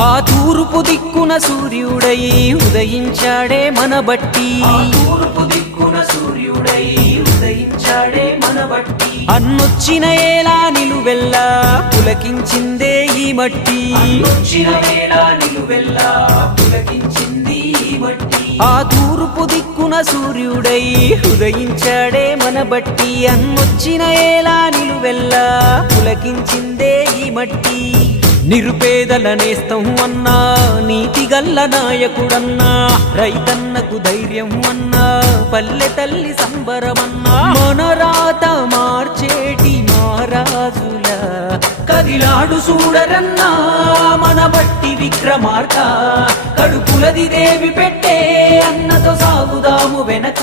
ఆ తూర్పు దిక్కున సూర్యుడై ఉదయించాడే మన బట్టి, తూర్పు దిక్కున సూర్యుడై ఉదయించాడే మన బట్టి. అన్నొచ్చిన ఏలా నిలువెల్లా పులకించిందే ఈ మట్టి, అన్నొచ్చిన ఏలా నిలువెల్లా పులకించింది ఈ మట్టి. ఆ తూర్పు దిక్కున సూర్యుడై ఉదయించాడే మన బట్టి, అన్నొచ్చిన ఏలా నిలువెల్లా పులకించిందే ఈ మట్టి. నిరుపేదల నేస్తం అన్నా, నీతిగల్ల నాయకుడన్నా, రైతన్నకు ధైర్యం అన్నా, పల్లె తల్లి సంబరమన్నా. మన రాత మార్చేటి మహారాజుల కదిలాడు చూడరన్నా మన బట్టి విక్రమార్క. కడుపులది దేవి పెట్టే అన్నతో సాగుదాము వెనక.